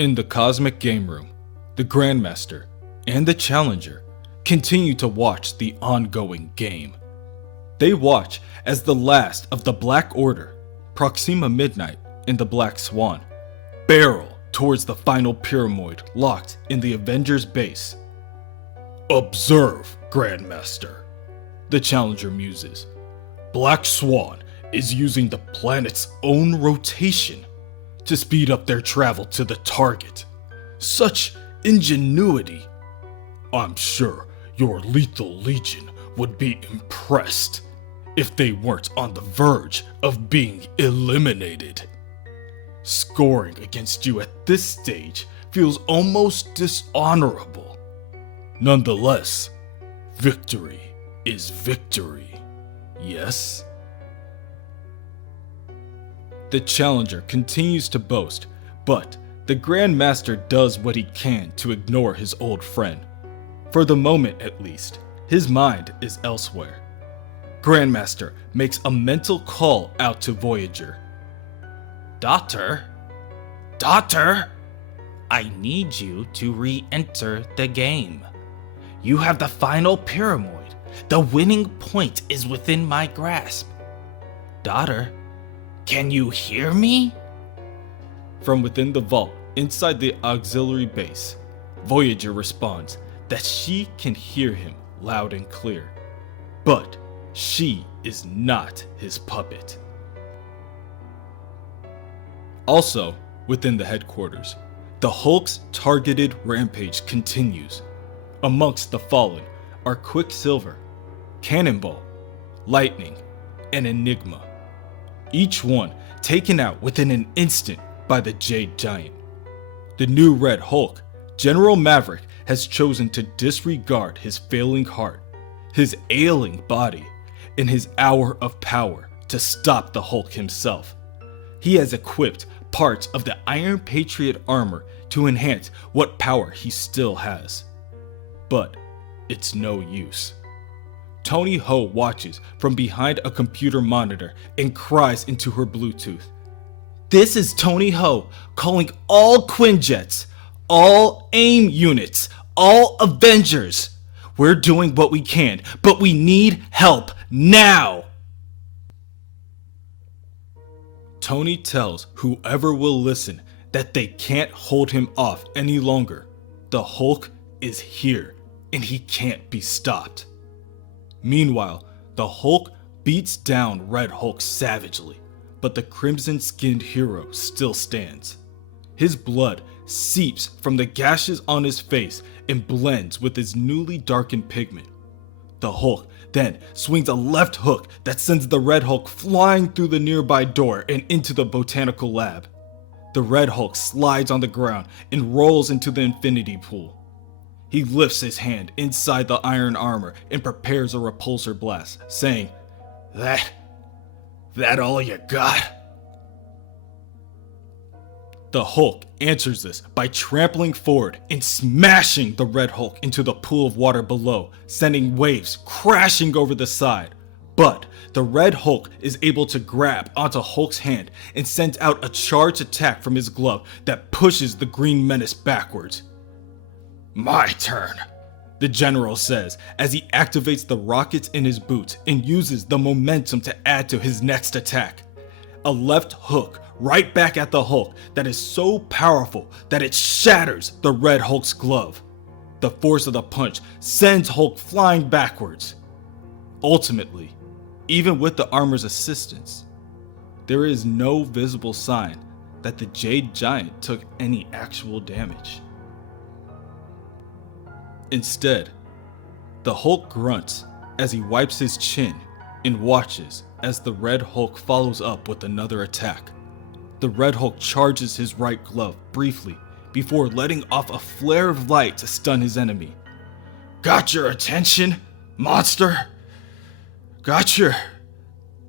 In the cosmic game room, the Grandmaster and the Challenger continue to watch the ongoing game. They watch as the last of the Black Order, Proxima Midnight and the Black Swan, barrel towards the final pyramoid locked in the Avengers base. "Observe, Grandmaster," the Challenger muses. "Black Swan is using the planet's own rotation to speed up their travel to the target. Such ingenuity. I'm sure your Lethal Legion would be impressed if they weren't on the verge of being eliminated. Scoring against you at this stage feels almost dishonorable. Nonetheless, victory is victory, yes?" The Challenger continues to boast, but the Grandmaster does what he can to ignore his old friend. For the moment at least, his mind is elsewhere. Grandmaster makes a mental call out to Voyager. Daughter, I need you to re-enter the game. You have the final pyramoid. The winning point is within my grasp. Daughter, can you hear me? From within the vault inside the auxiliary base, Voyager responds that she can hear him loud and clear, but she is not his puppet. Also, within the headquarters, the Hulk's targeted rampage continues. Amongst the fallen are Quicksilver, Cannonball, Lightning, and Enigma, each one taken out within an instant by the Jade Giant. The new Red Hulk, General Maverick, has chosen to disregard his failing heart, his ailing body, and his hour of power to stop the Hulk himself. He has equipped parts of the Iron Patriot armor to enhance what power he still has. But it's no use. Tony Ho watches from behind a computer monitor and cries into her Bluetooth. "This is Tony Ho calling all Quinjets, all AIM units, all Avengers. We're doing what we can, but we need help now." Tony tells whoever will listen that they can't hold him off any longer. The Hulk is here, and he can't be stopped. Meanwhile, the Hulk beats down Red Hulk savagely, but the crimson-skinned hero still stands. His blood seeps from the gashes on his face and blends with his newly darkened pigment. The Hulk then swings a left hook that sends the Red Hulk flying through the nearby door and into the botanical lab. The Red Hulk slides on the ground and rolls into the infinity pool. He lifts his hand inside the iron armor and prepares a repulsor blast, saying, That all you got?" The Hulk answers this by trampling forward and smashing the Red Hulk into the pool of water below, sending waves crashing over the side. But the Red Hulk is able to grab onto Hulk's hand and sends out a charged attack from his glove that pushes the Green Menace backwards. "My turn," the General says as he activates the rockets in his boots and uses the momentum to add to his next attack. A left hook right back at the Hulk that is so powerful that it shatters the Red Hulk's glove. The force of the punch sends Hulk flying backwards. Ultimately, even with the armor's assistance, there is no visible sign that the Jade Giant took any actual damage. Instead, the Hulk grunts as he wipes his chin and watches as the Red Hulk follows up with another attack. The Red Hulk charges his right glove briefly before letting off a flare of light to stun his enemy. "Got your attention, monster? Gotcha."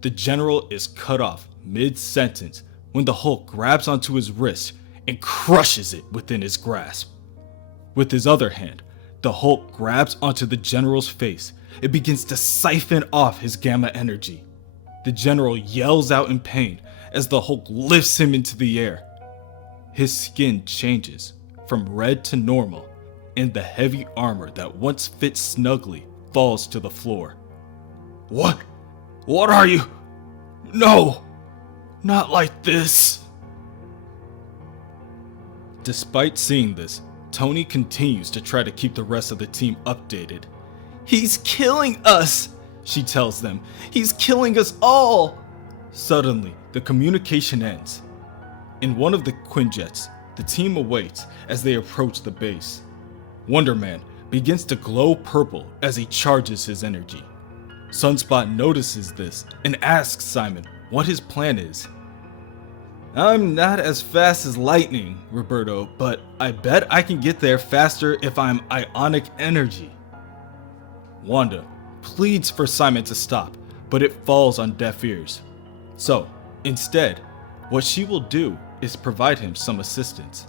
The General is cut off mid-sentence when the Hulk grabs onto his wrist and crushes it within his grasp. With his other hand, the Hulk grabs onto the General's face and begins to siphon off his gamma energy. The General yells out in pain as the Hulk lifts him into the air. His skin changes from red to normal, and the heavy armor that once fit snugly falls to the floor. What? What are you? No! Not like this! Despite seeing this, Tony continues to try to keep the rest of the team updated. He's killing us! She tells them. He's killing us all! Suddenly, the communication ends. In one of the Quinjets, the team awaits as they approach the base. Wonder Man begins to glow purple as he charges his energy. Sunspot notices this and asks Simon what his plan is. I'm not as fast as lightning, Roberto, but I bet I can get there faster if I'm ionic energy. Wanda pleads for Simon to stop, but it falls on deaf ears. So, instead, what she will do is provide him some assistance.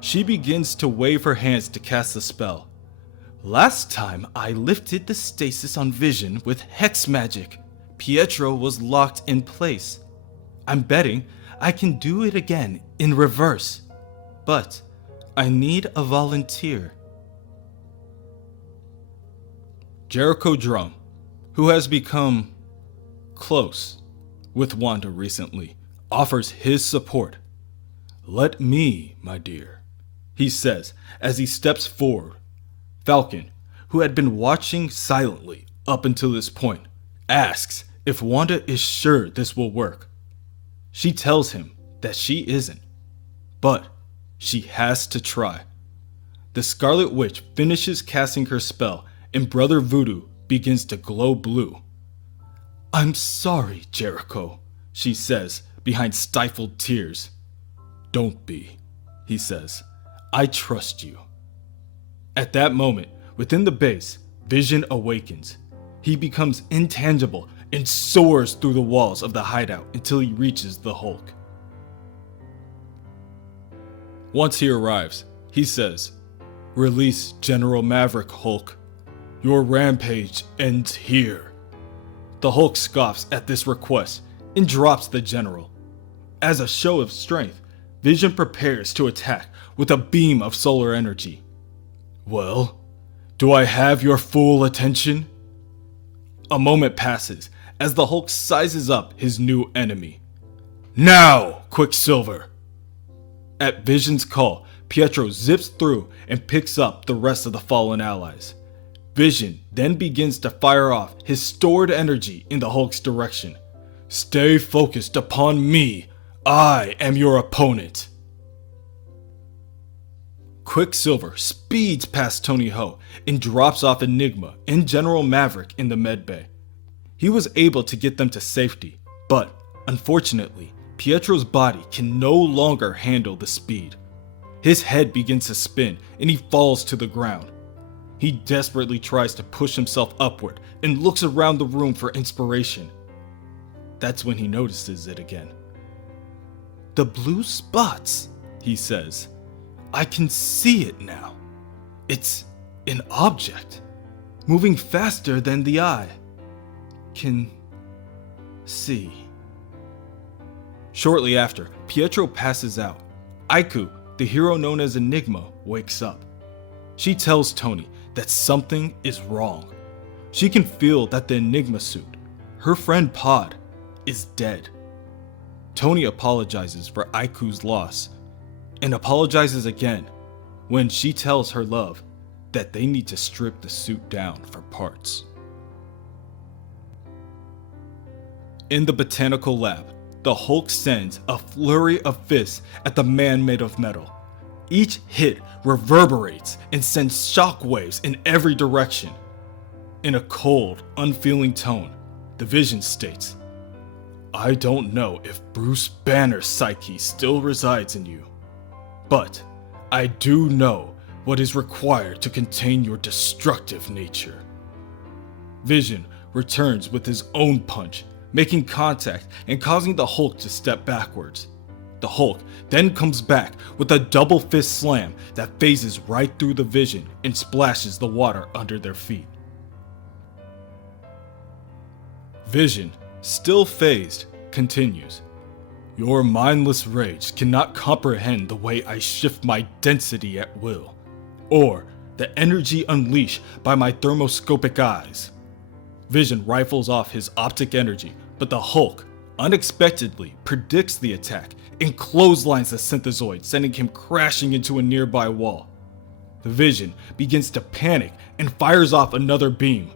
She begins to wave her hands to cast the spell. Last time I lifted the stasis on Vision with hex magic, Pietro was locked in place. I'm betting I can do it again in reverse, but I need a volunteer. Jericho Drum, who has become close with Wanda recently, offers his support. "Let me, my dear," he says as he steps forward. Falcon, who had been watching silently up until this point, asks if Wanda is sure this will work. She tells him that she isn't, but she has to try. The Scarlet Witch finishes casting her spell and Brother Voodoo begins to glow blue. "I'm sorry, Jericho," she says behind stifled tears. "Don't be," he says. "I trust you." At that moment, within the base, Vision awakens. He becomes intangible and soars through the walls of the hideout until he reaches the Hulk. Once he arrives, he says, "Release General Maverick, Hulk. Your rampage ends here." The Hulk scoffs at this request and drops the general. As a show of strength, Vision prepares to attack with a beam of solar energy. "Well, do I have your full attention?" A moment passes as the Hulk sizes up his new enemy. "Now, Quicksilver!" At Vision's call, Pietro zips through and picks up the rest of the fallen allies. Vision then begins to fire off his stored energy in the Hulk's direction. "Stay focused upon me. I am your opponent." Quicksilver speeds past Tony Ho and drops off Enigma and General Maverick in the medbay. He was able to get them to safety, but unfortunately, Pietro's body can no longer handle the speed. His head begins to spin and he falls to the ground. He desperately tries to push himself upward and looks around the room for inspiration. That's when he notices it again. "The blue spots," he says. "I can see it now. It's an object, moving faster than the eye can see." Shortly after, Pietro passes out. Aiku, the hero known as Enigma, wakes up. She tells Tony that something is wrong. She can feel that the Enigma suit, her friend Pod, is dead. Tony apologizes for Aiku's loss and apologizes again when she tells her love that they need to strip the suit down for parts. In the botanical lab, the Hulk sends a flurry of fists at the man made of metal. Each hit reverberates and sends shockwaves in every direction. In a cold, unfeeling tone, the Vision states, "I don't know if Bruce Banner's psyche still resides in you, but I do know what is required to contain your destructive nature." Vision returns with his own punch, making contact and causing the Hulk to step backwards. The Hulk then comes back with a double fist slam that phases right through the Vision and splashes the water under their feet. Vision, still phased, continues. Your mindless rage cannot comprehend the way I shift my density at will, or the energy unleashed by my thermoscopic eyes. Vision rifles off his optic energy, but the Hulk unexpectedly predicts the attack and clotheslines the synthezoid, sending him crashing into a nearby wall. The Vision begins to panic and fires off another beam.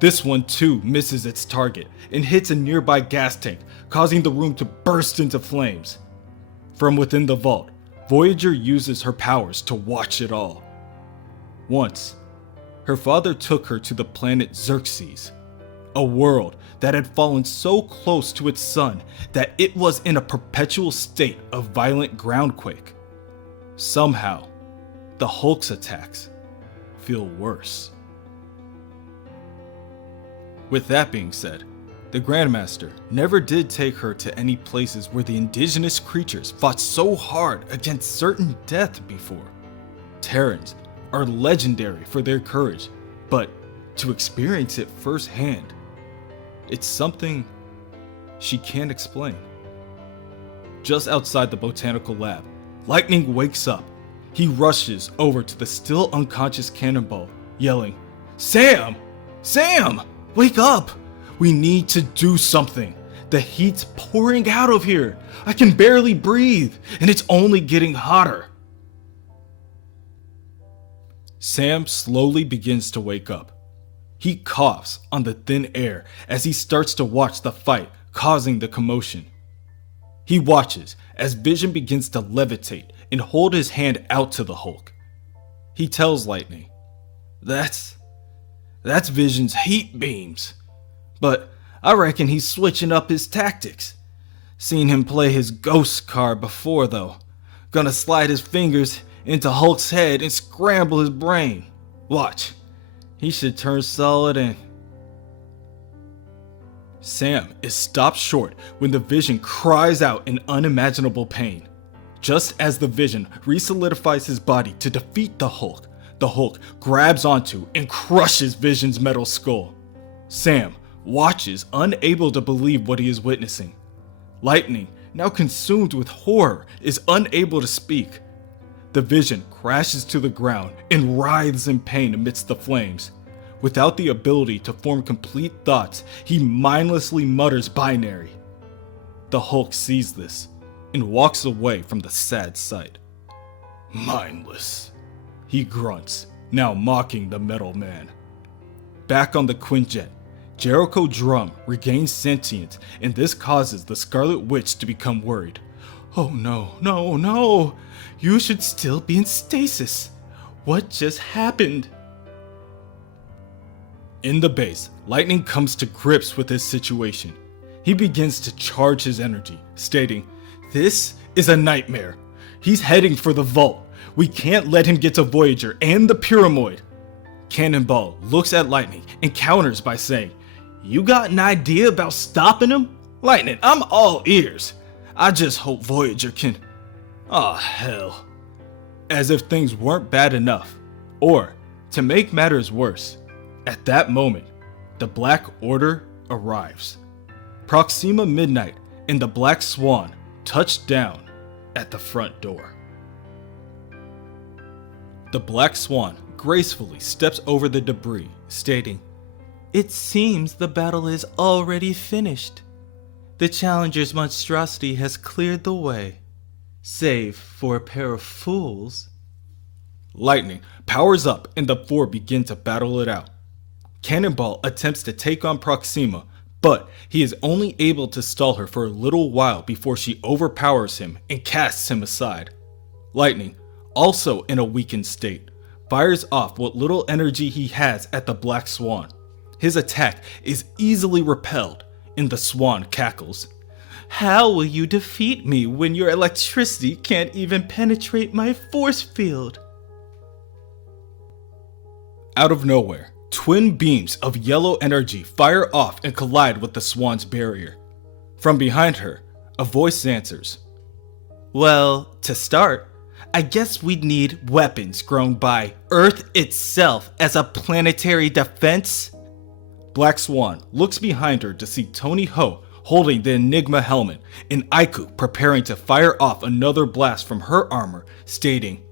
This one too misses its target and hits a nearby gas tank, causing the room to burst into flames. From within the vault, Voyager uses her powers to watch it all. Once, her father took her to the planet Xerxes, a world that had fallen so close to its sun that it was in a perpetual state of violent groundquake. Somehow, the Hulk's attacks feel worse. With that being said, the Grandmaster never did take her to any places where the indigenous creatures fought so hard against certain death before. Terrans are legendary for their courage, but to experience it firsthand, it's something she can't explain. Just outside the botanical lab, Lightning wakes up. He rushes over to the still unconscious Cannonball, yelling, "Sam! Sam! Wake up! We need to do something. The heat's pouring out of here. I can barely breathe, and it's only getting hotter." Sam slowly begins to wake up. He coughs on the thin air as he starts to watch the fight causing the commotion. He watches as Vision begins to levitate and hold his hand out to the Hulk. He tells Lightning, That's Vision's heat beams. But I reckon he's switching up his tactics. Seen him play his ghost card before though. Gonna slide his fingers into Hulk's head and scramble his brain. Watch, he should turn solid and... Sam is stopped short when the Vision cries out in unimaginable pain. Just as the Vision resolidifies his body to defeat the Hulk grabs onto and crushes Vision's metal skull. Sam watches, unable to believe what he is witnessing. Lightning, now consumed with horror, is unable to speak. The Vision crashes to the ground and writhes in pain amidst the flames. Without the ability to form complete thoughts, he mindlessly mutters binary. The Hulk sees this and walks away from the sad sight. "Mindless," he grunts, now mocking the metal man. Back on the Quinjet, Jericho Drum regains sentience, and this causes the Scarlet Witch to become worried. "Oh no, no, no! You should still be in stasis! What just happened?" In the base, Lightning comes to grips with his situation. He begins to charge his energy, stating, "This is a nightmare. He's heading for the vault. We can't let him get to Voyager and the pyramoid." Cannonball looks at Lightning and counters by saying, "You got an idea about stopping him? Lightning, I'm all ears. I just hope Voyager can..." "Aw, hell." As if things weren't bad enough. Or, to make matters worse, at that moment, the Black Order arrives. Proxima Midnight and the Black Swan touch down at the front door. The Black Swan gracefully steps over the debris, stating, "It seems the battle is already finished. The Challenger's monstrosity has cleared the way, save for a pair of fools." Lightning powers up and the four begin to battle it out. Cannonball attempts to take on Proxima, but he is only able to stall her for a little while before she overpowers him and casts him aside. Lightning, also in a weakened state, fires off what little energy he has at the Black Swan. His attack is easily repelled, and the Swan cackles. "How will you defeat me when your electricity can't even penetrate my force field?" Out of nowhere, twin beams of yellow energy fire off and collide with the Swan's barrier. From behind her, a voice answers, "Well, to start, I guess we'd need weapons grown by Earth itself as a planetary defense." Black Swan looks behind her to see Tony Ho holding the Enigma helmet, and Aiku preparing to fire off another blast from her armor, stating,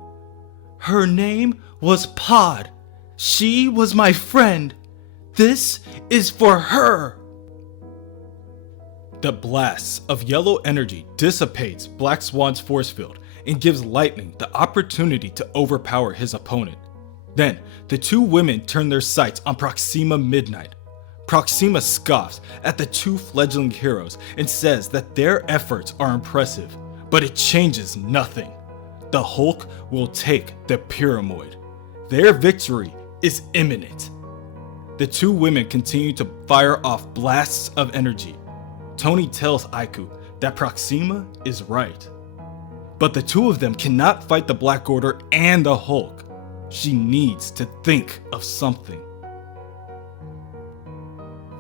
"Her name was Pod. She was my friend. This is for her." The blasts of yellow energy dissipates Black Swan's force field and gives Lightning the opportunity to overpower his opponent. Then, the two women turn their sights on Proxima Midnight. Proxima scoffs at the two fledgling heroes and says that their efforts are impressive, but it changes nothing. The Hulk will take the pyramoid. Their victory is imminent. The two women continue to fire off blasts of energy. Tony tells Aiku that Proxima is right. But the two of them cannot fight the Black Order and the Hulk. She needs to think of something.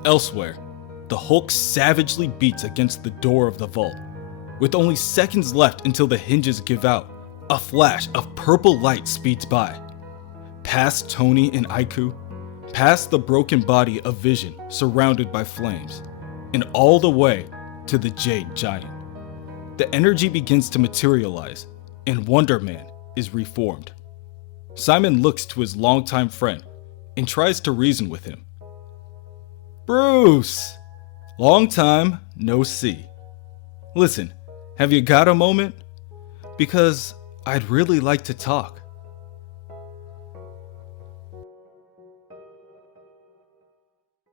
Elsewhere, the Hulk savagely beats against the door of the vault. With only seconds left until the hinges give out, a flash of purple light speeds by. Past Tony and Aiku, past the broken body of Vision surrounded by flames, and all the way to the Jade Giant. The energy begins to materialize, and Wonder Man is reformed. Simon looks to his longtime friend and tries to reason with him. "Bruce! Long time no see. Listen, have you got a moment? Because I'd really like to talk."